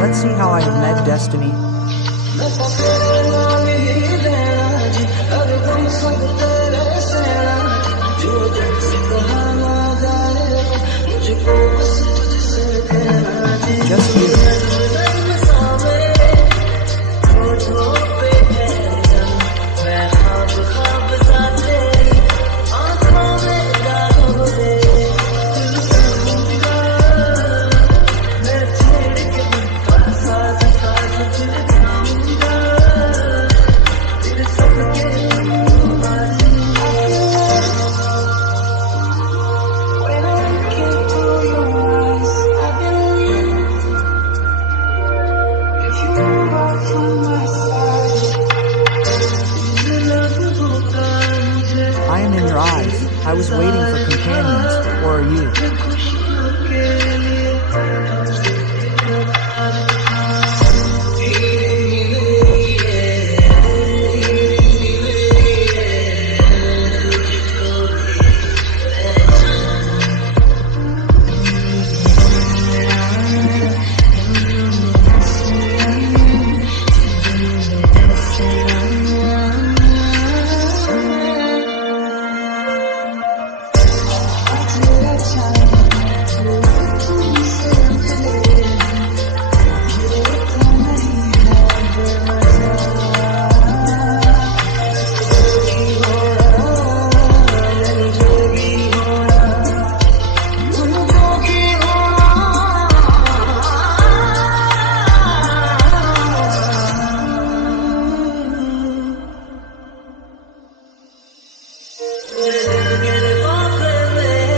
Let's see how I have met destiny. Just you. I am in your eyes. I was waiting for companions, or are you?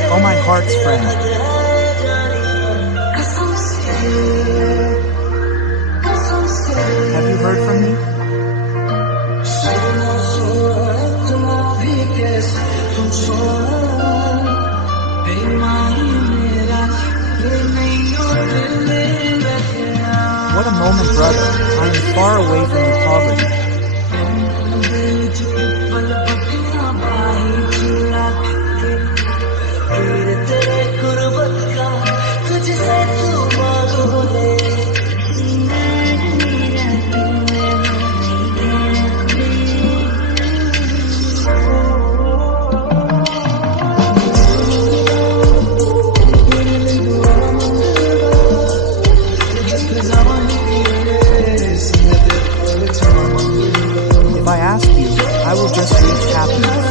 Oh, my heart's friend. Have you heard from me? What a moment, brother. I am far away from your poverty. If I ask you, I will just reach happiness.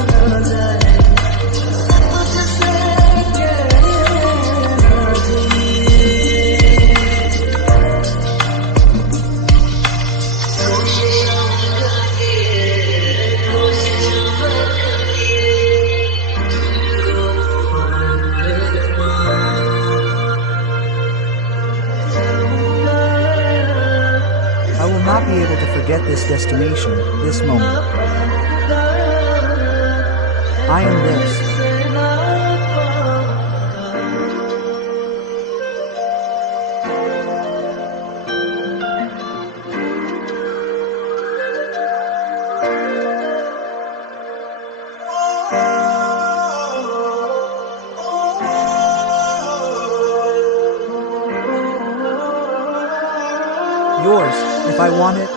I will not be able to forget this destination, this moment. I am this. Yours, if I want it.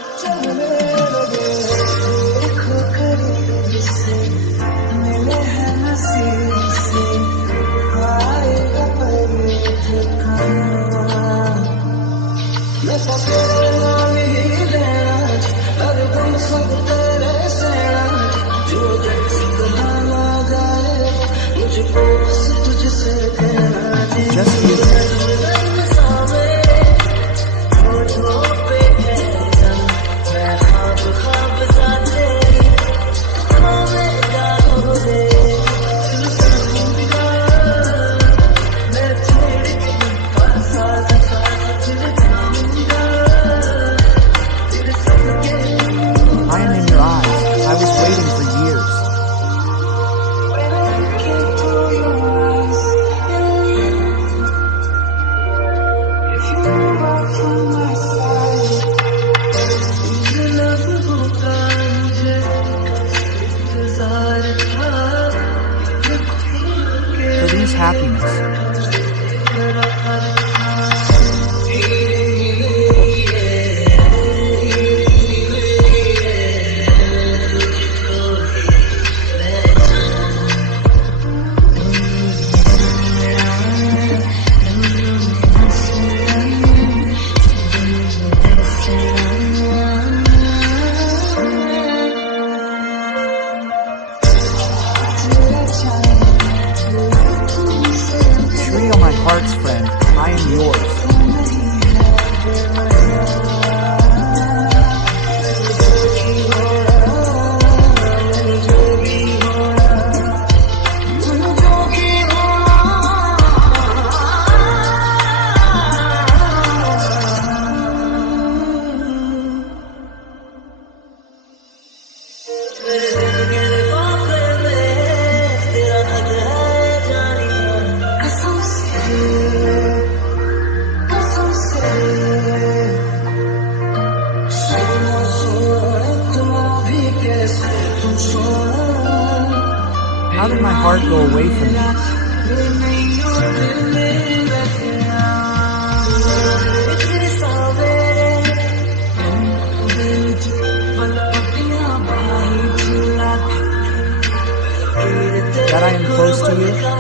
Just you. heart go away from me? That I am close to you?